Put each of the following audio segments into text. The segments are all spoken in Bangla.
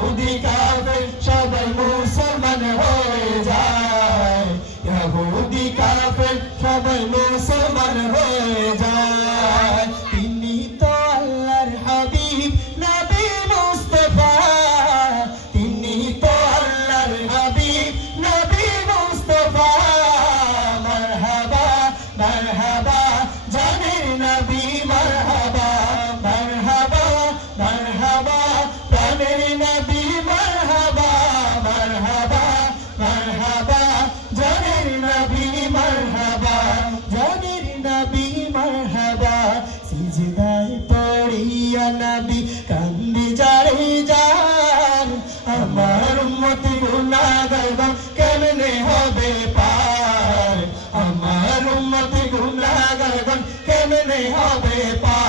ইহুদি কাফের সবাই মুসলমান হয়ে যায়। ইহুদি কাফের সবাই মুসলমান হয়ে যায়। পড়িয়া নবী, কান্দি যারে যান। আমার উম্মত গুনাহগার কেমনে হবে পার? আমার উম্মত গুনাহগার কেমনে হবে পার?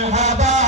Muhammad.